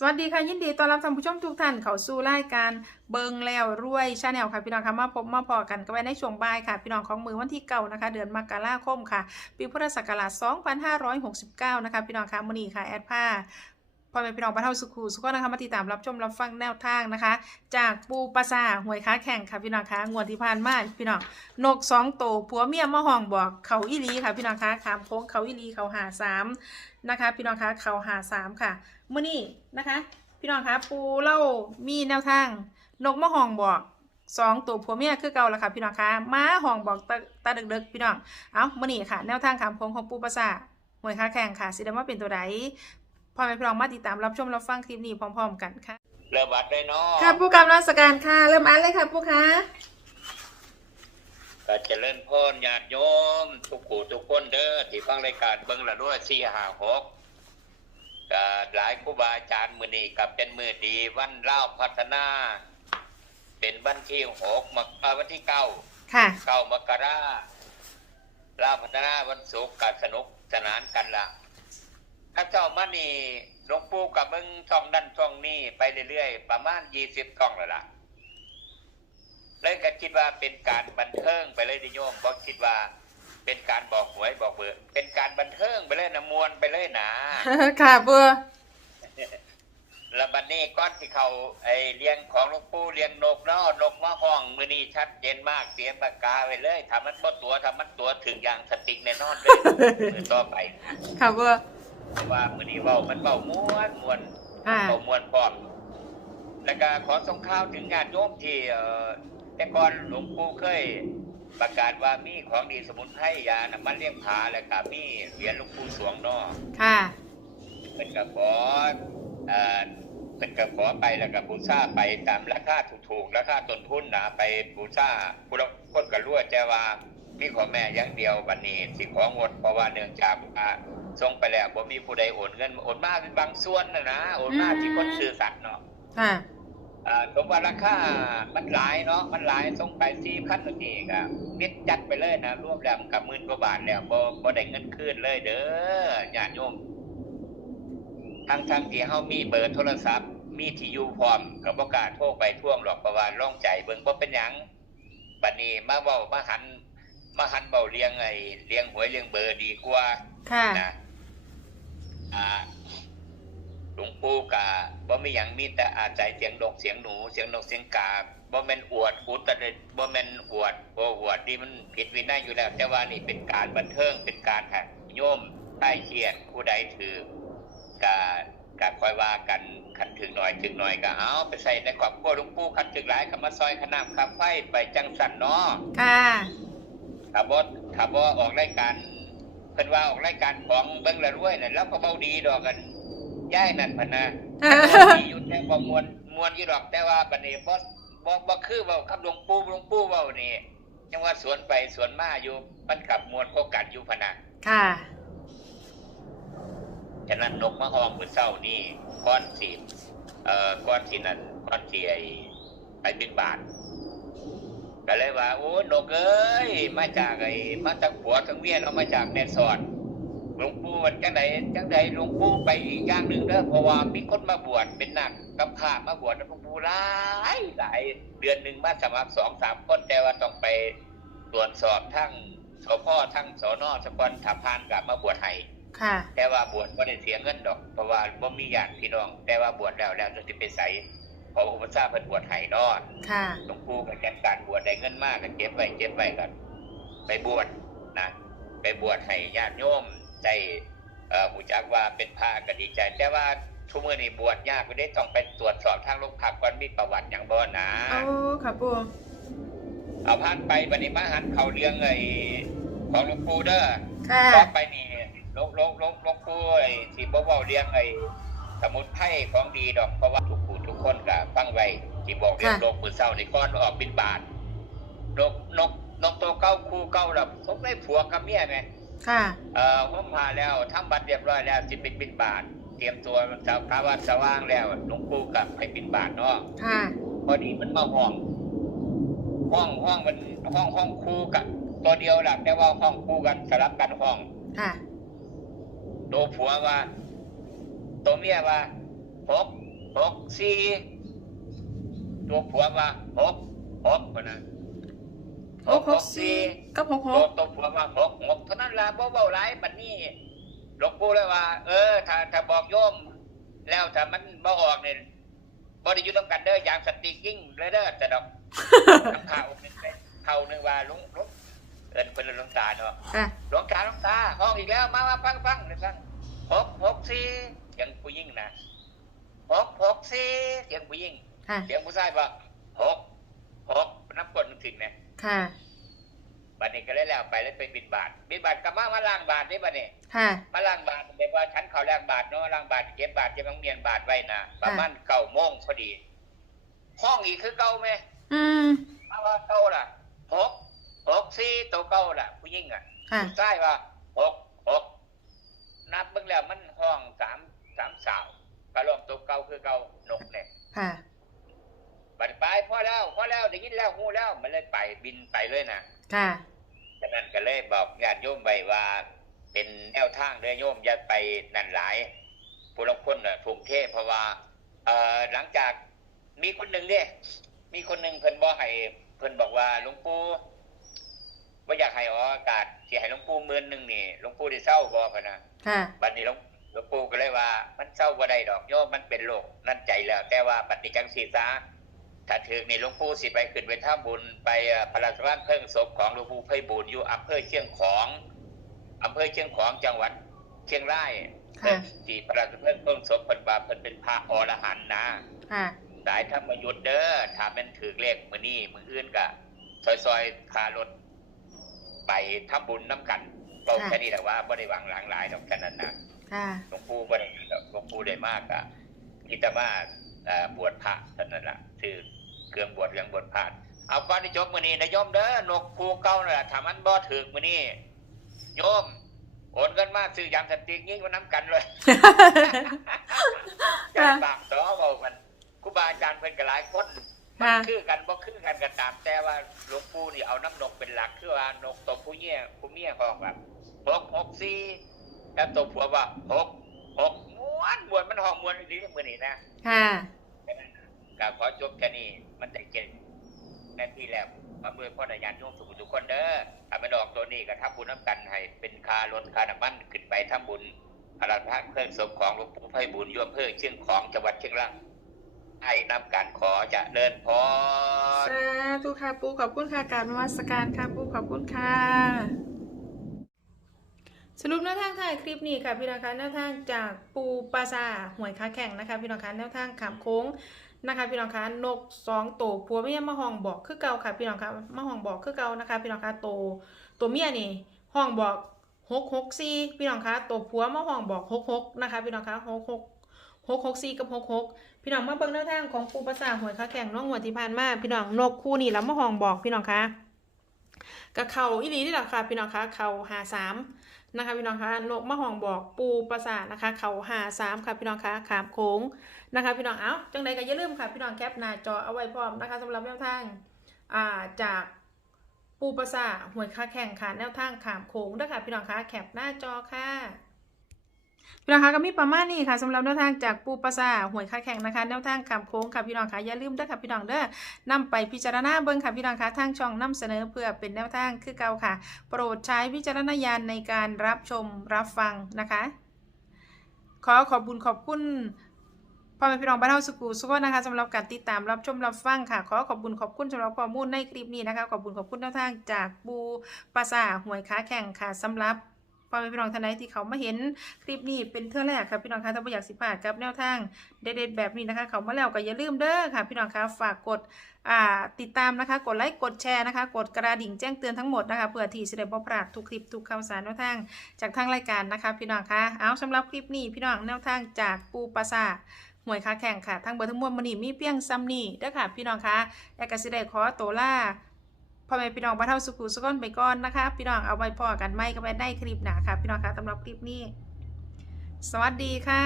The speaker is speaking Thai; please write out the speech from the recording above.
สวัสดีค่ะ ยินดีต้อนรับท่านผู้ชมทุกท่านเข้าสู่รายการเบิงแล้วรวยชาแนลค่ะพี่น้องค่ะมาพบมาพอกันกันไว้ในช่วงบ่ายค่ะ พี่น้องของมือวันที่เก่านะคะ เดือนมกราคมค่ะ ปีพุทธศักราช2569 นะคะ พี่น้องค่ะมื้อนี้ค่ะแอดผ้า พ่อแม่พี่น้องบ้านเฮาสุขุสุขนะคะมาติดตามรับชมรับฟังแนวทางนะคะ จากปูปลาซาหวยค้าแข่งค่ะพี่น้องคะงวดที่ผ่านมาพี่น้องนกสองโตวผัวเมียมาห้องบอกเขาอีลีค่ะพี่น้องคะขามโค้งเขาอีลีเขาหาสามนะคะพี่น้องคะเขาหาสามค่ะมื้อนี้นะคะ พี่น้องคะปูเล่ามีแนวทาง นกมะฮองบอกสองตัวผัวเมียคือเก่าแล้วค่ะพี่น้องคะม้าห้องบอกตาตาดึกๆพี่น้อง เอามื่อนี้ค่ะ แนวทางขามโค้งของปูประสาหวยค้าแข่งค่ะสิได้มาเป็นตัวใด พ่อแม่พี่น้องมาติดตามรับชมรับฟังคลิปนี้พร้อม ๆ กันค่ะเริ่มวัดได้เนาะค่ะผู้กำลังสการค่ะ เริ่มอ่านเลยค่ะผู้คะก็เจริญพรญาติโยม ทุกผู้ทุกคนเด้อที่ฟังรายการเบิ่งละด้วยสี่ห้าหกก็หลายครูบาอาจารย์มือนี้กับเป็นมือดีวันเล่าพัฒนา เป็นวันที่หกมกราวันที่เก้าค่ะเก้ามกราเล่าพัฒนาวันศุกร์กับสนุกสนานกันละ ถ้าเจ้ามานี่หลวงปู่กับมึงช่องนั่นช่องนี้ไปเรื่อยๆ ประมาณยี่สิบช่องแล้วล่ะเลยก็คิดว่าเป็นการบันเทิงไปเลยดิโยมบอกคิดว่า เป็นการบอกหวยบอกเบอร์เป็นการบันเทิงไปเลยนะมวนไปเลยนะค่ะบัวแล้วบัดนี้ก้อนที่เขาไอเลี้ยงของหลวงปู่เลี้ยงนกเนาะนกมาห้องมือนี้ชัดเจนมากเตรียมปากกาไว้เลยทำมันบ่ตัวทำมันตัวถึงอย่างสติกแน่นอนเลยมือต่อไปค่ะบัว เพราะว่ามือนี้เบามันเบาม้วนม้วนอ่าเบามวนพร้อมแล้วก็ขอส่งข่าวถึงญาติโยมที่เอ่อแต่ก่อนหลวงปู่เคย ประกาศว่ามีของดีสมุนไพรยาน้ำมันเลี้ยงผาแล้วก็มีเหรียญหลวงปู่สวงเนาะค่ะเป็นกระขอเอ่อเป็นกระขอไปแล้วก็บูชาไปตามราคาถูกๆราคาต้นทุนนะไปบูชาผู้ละคนก็รู้แต่ว่ามีขอแม่อย่างเดียววันนี้สิของดเพราะว่าเนื่องจากว่า ส่งไปแล้วบ่มีผู้ใดโอนเงินโอนมาเป็นบางส่วนนะนะโอนมาที่คนซื่อสัตย์เนาะค่ะอ่าสมว่าราคามันหลายเนาะมันหลายส่งไปสี่พันนี่ก็มิดจัดไปเลยนะรวมแล้วกับหมื่นกว่าบาทแล้วบ่บ่ได้เงินคืนเลยเด้อญาติโยมทั้งทั้งที่เฮามีเบอร์โทรศัพท์มีที่อยู่พร้อมก็บ่กล้าโทรไปท่วงหรอกเพราะว่าร้องใจเบิ่งบ่เป็นหยังบัดนี้มาเว้ามาหันมาหันเบาเลี้ยงไอ้เลี้ยงหวยเลี้ยงเบอร์ดีกว่าค่ะนะอ่าหลวงปู่ กะบ่มีหยังมีแต่อาศัยเสียงดอกเสียงหนูเสียงนกเสียงกาบ่แม่นอวดอุตริบ่แม่นอวดบ่อวดนี่มันผิดวินัยอยู่แล้ว แต่ว่านี่เป็นการบันเทิงเป็นการให้โยมใต้เขียนผู้ใดถือกะกะคอยว่ากันคันถึงหน่อยถึงหน่อยก็เอาไปใส่ในครอบครัวหลวงปู่คันถึงหลายก็มาซอยขนามคาไฟไปจังสันเนาะค่ะถ้าบ่ถ้าบ่ออกรายการเพิ่นว่าออกรายการของเบิ่งละรวยน่ะแล้วก็เว้าดีดอกกัน ย้ายนั่นพันนะมีอยู่แต่บ่มวนมวนอยู่ดอกแต่ว่าบัดนี้บ่บ่บ่คือเว้ากับหลวงปู่หลวงปู่เว้านี่ยังว่าสวนไปสวนมาอยู่มันกลับมวนโคกันอยู่พะนะค่ะฉะนั้นนกมะฮองมื้อเช้านี่ก่อนสิเอ่อก่อนสินั่นก่อนสิไอ้ไปบิณฑบาตก็เลยว่า โอ้นกเอ้ยมาจากไอ้มาจากผัวทั้งเมียเรามาจากแม่สอด หลวงปู่มันจังไดจังไดหลวงปู่ไปอีกอย่างหนึ่งเด้อเพราะว่ามีคนมาบวชเป็นนักกับข้ามาบวชแล้วหลวงปู่หลายหลายเดือนหนึ่งมาสมัครสองสามคนแต่ว่าต้องไปตรวจสอบทั้งสพทั้งสนสปอนถับพานกับมาบวชให้ค่ะ แต่ว่าบวชไม่ได้เสียเงินดอก เพราะว่าบ่มีญาติพี่น้อง แต่ว่าบวชแล้วแล้วจะไปใสเพออุปสรรคเพิ่นบวชให้เนาะค่ะหลวงปู่ก็จัดการบวชได้เงินมากก็เก็บไว้เก็บไว้กันไปบวชนะ ไปบวชให้ญาติโยม ได้เอ่อหูจักว่าเป็นพระก็ดีใจ แต่ว่าทุกมื้อนี้บวชยากก็ได้ต้องไปตรวจสอบทางโรงพักก่อนมีประวัติอย่างบ่นะโอ้ค่ะปูเอาผ่านไปบัดนี้มาหันเขาเรื่องไอ้ของหลวงปู่เด้อค่ะต่อไปนี่หลวงหลวงหลวงหลวงปู่ไอ้ที่บ่เว้าเรื่องไอ้สมุนไพรของดีดอกเพราะว่าทุกผู้ทุกคนก็ฟังไว้ที่บอกเรื่องค่ะโลกมื้อเช้านี่ก่อนออกบิณฑบาตนกนกนกตัวเก้าคู่เก้าแบบสมได้ผัวกับเมียไง ค่ะ เอ่อผมพาแล้วทำบัตรเรียบร้อยแล้วสิเป็นบินบาท เตรียมตัวสาวคาวัดสว่างแล้วหลวงปู่กับไปบินบาทเนาะค่ะ พอดีมันมาห้อง ห้องห้องมันห้องห้องคู่กัน ตัวเดียวแหละแต่ว่าห้องคู่กันสลับกันห้อง ค่ะ ตัวผัวว่าตัวเมียว่าหกหกสี่ตัวผัวว่าหกหกคนนะ หกหกสี่กับหกหตัวกตัวผัวว่าหกหกเท่านั้นละบ่เบาหลายบัดนี้หลวงปู่เลยว่า เออ ถ้าถ้าบอกโยม แล้วถ้ามันบ่ออกเนี่ยบ่ได้อยู่ต้องกันเด้ออย่างสติกิ้งเลยเด้อแต่ดอกน้ำข้าวนึงไปเข้านึงว่าหลุงหลุงเอินเป็นหลวงตาเนาะค่ะหลวงตาหลวงตาห้องอีกแล้วมามาฟังฟังเลยฟังหกหกสี่เสียงผู้หญิงนะหกหกสี่เสียงผู้หญิงค่ะเสียงผู้ชายว่าหกหกน้ำกลนึกถึงเนี่ย ค่ะ บัดนี้ก็เลยแล้วไปแล้วไปบินบาทบินบาทก็มามาล้างบาทนี่บัดนี้ค่ะ มาล้างบาทเดี๋ยวว่าฉันเขาล้างบาทเนาะล้างบาทเก็บบาทเก็บของเมียนบาทไว้นะประมาณเก้าโมงพอดี ห้องอีกคือเก่าไหมอืมมาว่าเก่าล่ะหกหกสี่ตัวเก่าล่ะ ผู้หญิงอะค่ะใช่ว่าหกหกนับเบิ่งแล้วมันห้องสามสามสาวกระลองตัวเก่าคือเก่านกเนี่ยค่ะ บัดไปพอแล้วพอแล้วได้ยินแล้วหูแล้วมันเลยไปบินไปเลยนะค่ะฉะนั้นก็เลยบอกญาติโยมไปว่า เป็นแนวทางเด้อโยมอย่าไปนั่นหลายผู้ลางคนน่ะถูกเทเพราะว่าเอ่อหลังจากมีคนหนึ่งเนี่ยมีคนหนึ่งเพิ่นบอกให้เพิ่นบอกว่าหลวงปู่ว่าอยากให้ออกอากาศสิให้หลวงปู่หมื่นหนึ่งนี่หลวงปู่ได้เศร้าบ่พะนะค่ะบัดนี้หลวงหลวงปู่ก็เลยว่า มันเศร้าบ่ได้ดอกโยมมันเป็นโรคนั่นใจแล้ว แต่ว่าปฏิจังสีซา ถ้าถึงนี่หลวงปู่สิไปขึ้นไปท่าบุญไปเอ่อพระราชทานเพลิ่งศพของหลวงปู่ไพบูลย์อยู่อำเภอเชียงของอำเภอเชียงของจังหวัดเชียงรายค่ะที่พระราชทานเพลิ่งศพเพิ่นว่าเพิ่นเป็นพระอรหันต์นะค่ะสายธรรมยุทธ์เด้อถ้าแมันถือเลขมื้อนี้มื้ออื่นก็ซอยๆคารถไปทำบุญน้ำกันเว้าแค่นี้แหละว่าบ่ได้หวังหลังหลายดอกแค่นั้นนะค่ะหลวงปู่บ่ได้ดอกหลวงปู่ได้มากอะกิตมาเอ่อบวชพระเท่านั้นล่ะคือ เครื่องบวชเครื่องบวชพระเอาก่อนที่จบมื้อนี้นะโยมเด้อนกภูเก่านั่นล่ะถ้ามันบ่ถึกมื้อนี้โยมโอนเงินมาซื้อยางสติกยิงมันน้ำกันเลยใจปากต่อเว้ากันครูบาอาจารย์เพิ่นก็หลายคนค่ะคือกันบ่คือกันก็ตาม แต่ว่าหลวงปู่นี่เอาน้ำนกเป็นหลักคือว่านกตัวผู้เมียผู้เมียห้องแบบหกหกสี่แล้วตัวผัวว่าหกหกม้วนม้วนมันห้องม้วนดีมือนี่นะค่ะก็ขอจบแค่นี้ มันได้เจ็ดนาทีแล้วมาเมื่อพ่อดายานโยมทุกทุกคนเด้อถ้าไม่ดอกตัวนี้ก็ทำบุญน้ำกันให้เป็นคารถคาน้ำมันขึ้นไปทำบุญพระราชทาเครื่องศพของหลวงปู่ไพบุญยวมเพื่อเชียงของจังหวัดเชียงรายให้นำการขอจะเดินพรสาธุค่ะปูขอบคุณค่ะการนมัสการค่ะปูขอบคุณค่ะ สรุปแนวทางถ่ายคลิปนี้ค่ะพี่น้องคะแนวทางจากปูปลาซาหวยค้าแข่งนะคะพี่น้องคะแนวทางขามโค้ง นะคะพี่น้องคะนกสองตัวผัวเมียมาห้องบอกคือเก่าค่ะพี่น้องคะมาห้องบอกคือเก่านะคะพี่น้องคะโตตัวเมียนี่ห้องบอกหกหกสี่พี่น้องคะตัวผัวมาห้องบอกหกหกนะคะพี่น้องคะหกหกหกหกสี่กับหกหกพี่น้องมาเบิ่งแนวทางของปูภาษาหวยค้าแข่งน้องหัวที่ผ่านมาพี่น้องนกคู่นี่แล้วมาห้องบอกพี่น้องคะกับเขาอีหลีนี่แหละค่ะพี่น้องคะเขาหาสาม นะคะพี่น้องคะนกมะฮองบอกปูปราสาทนะคะเขาหาสามค่ะพี่น้องคะขามโค้งนะคะพี่น้องเอาจังใดก็อย่าลืมค่ะพี่น้องแคปหน้าจอเอาไว้พร้อมนะคะสำหรับแนวทางอ่าจากปูปราสาหวยค้าแข่งค่ะแนวทางขามโค้งนะคะพี่น้องคะแคปหน้าจอค่ะ พี่น้องคะก็มีประมาณนี้ค่ะสำหรับแนวทางจากปูปลาซาหวยค่าแข่งนะคะแนวทางขามโค้งค่ะพี่น้องคะอย่าลืมเด้อค่ะพี่น้องเด้อนำไปพิจารณาเบิ่งค่ะพี่น้องคะทางช่องนำเสนอเพื่อเป็นแนวทางคือเก่าค่ะ โปรดใช้วิจารณญาณในการรับชมรับฟังนะคะ ขอขอบคุญขอบคุณพ่อแม่พี่น้องบ้านเฮาสุกูสุกคนนะคะสำหรับการติดตามรับชมรับฟังค่ะ ขอขอบคุณขอบคุณสำหรับข้อมูลในคลิปนี้นะคะขอบคุณขอบคุณแนวทางจากปูปลาซาหวยค้าแข่งค่ะสำหรับ พ่อแม่พี่น้องท่านใดที่เขามาเห็นคลิปนี้เป็นเท่าแรกค่ะพี่น้องคะถ้าไม่อยากสิพลาดกับแนวทางเด็ดๆแบบนี้นะคะ เขามาแล้วก็อย่าลืมเด้อค่ะ พี่น้องคะฝากกดติดตามนะคะ กดไลค์กดแชร์นะคะ กดกระดิ่งแจ้งเตือนทั้งหมดนะคะเพื่อที่จะได้บ่พลาดทุกคลิปทุกข่าวสารแนวทางจากทางรายการนะคะ พี่น้องคะเอาสำหรับคลิปนี้พี่น้องแนวทางจากปูปลาซาหวยค้าแข่งค่ะทั้งเบอร์ทั้งมวลมันนี่มีเพียงซ้ำนี่เด้อค่ะ พี่น้องคะแอกสิได้ขอตัวล่า พ่อแม่พี่น้องบ้านเฮาสุขุสุขนไปก่อนนะคะ พี่น้องเอาไว้พอกันไม่ก็ไปได้คลิปหนาค่ะ พี่น้องคะสำหรับคลิปนี้ สวัสดีค่ะ